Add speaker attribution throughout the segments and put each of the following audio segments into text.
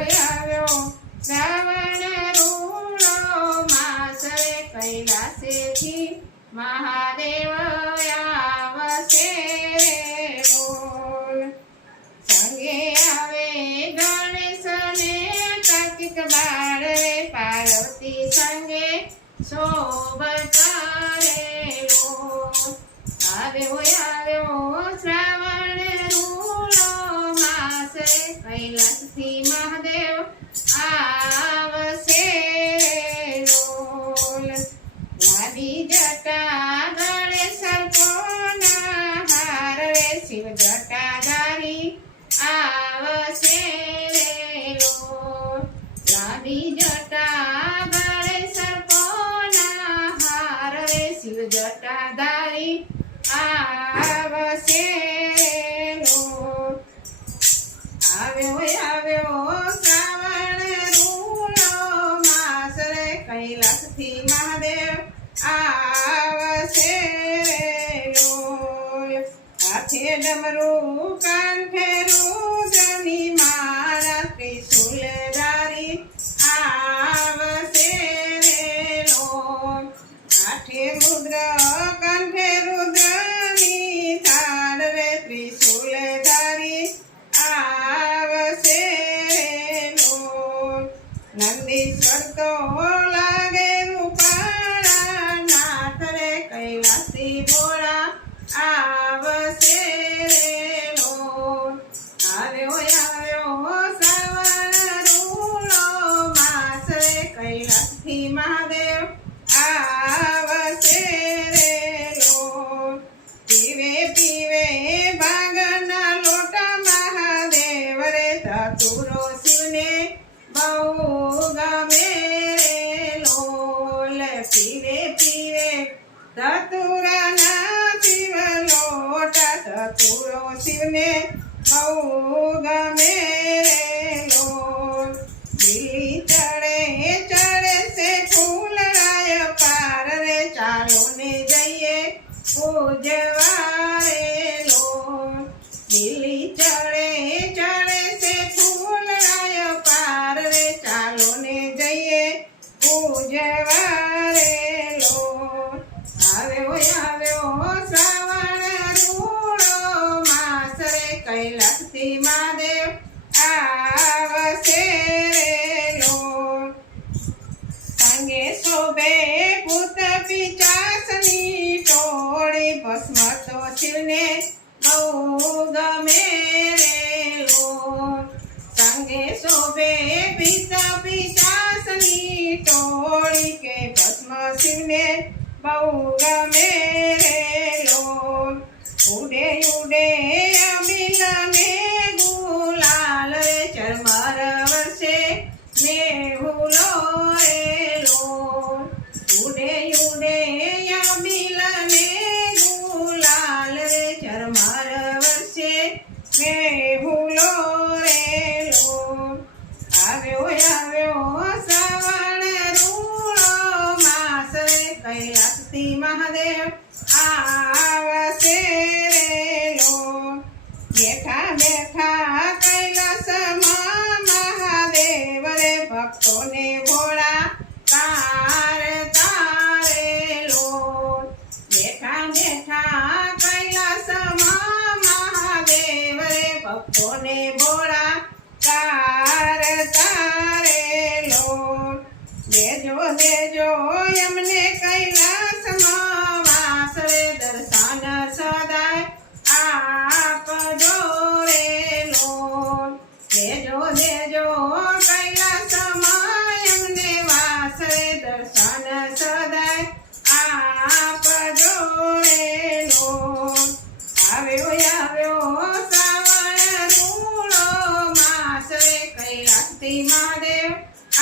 Speaker 1: આવ્યો શ્રાવણ રૂડો માસ રે કૈલાસેથી મહાદેવ આવશે સંગે આવે ગણેશને કાર્તિક બાળ પાર્વતી સંગે શોભતા. આવ્યો આવ્યો શ્રાવણ રૂડો માસ, કૈલાસથી મહાદેવ આવશે રે લોલ. લાડી જટા ગણેશ સર્પોના શિવ જટાધારી આવશે જટાધારી આવશે આવ્યો આવ્યો શ્રાવણ રૂડો માસ રે કૈલાસથી મહાદેવ આવશે સાથે ડમરું કાંઠે રૂ માળા ત્રિશૂલધારી હાથે રુદ્ર કંઠે રુદ્રની થાળ રે ત્રિશૂલધારી આવશે રે લોલ. નંદીશ્વર તો બહુ ગમે લોલ પીવે પીવે. ધતુરાના શિવ લોટ, ધતુરો બહુ ગમે લોલ. ચડે ચડે છે ફૂલરાય પાર રે જઈએ પૂજવા. કૈલાસથી મહાદેવ આવશે સંગે શોભે ભૂત પિચાસની ટોળી ભસ્મ તો શિવને બહુ ગમે રે સંગે શોભે ભીત પિચાસની ટોળી કે ભસ્મ શિવને બહુ ગમે આવ્યો શ્રાવણ રૂડો માસ કૈલાસથી મહાદેવ આવશે રે લો બેઠા બેઠા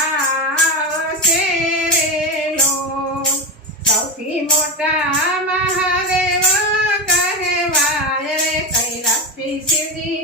Speaker 1: આવશે રેલો સૌથી મોટા મહાદેવ કહેવાય રે કૈલાસથી શિવજી.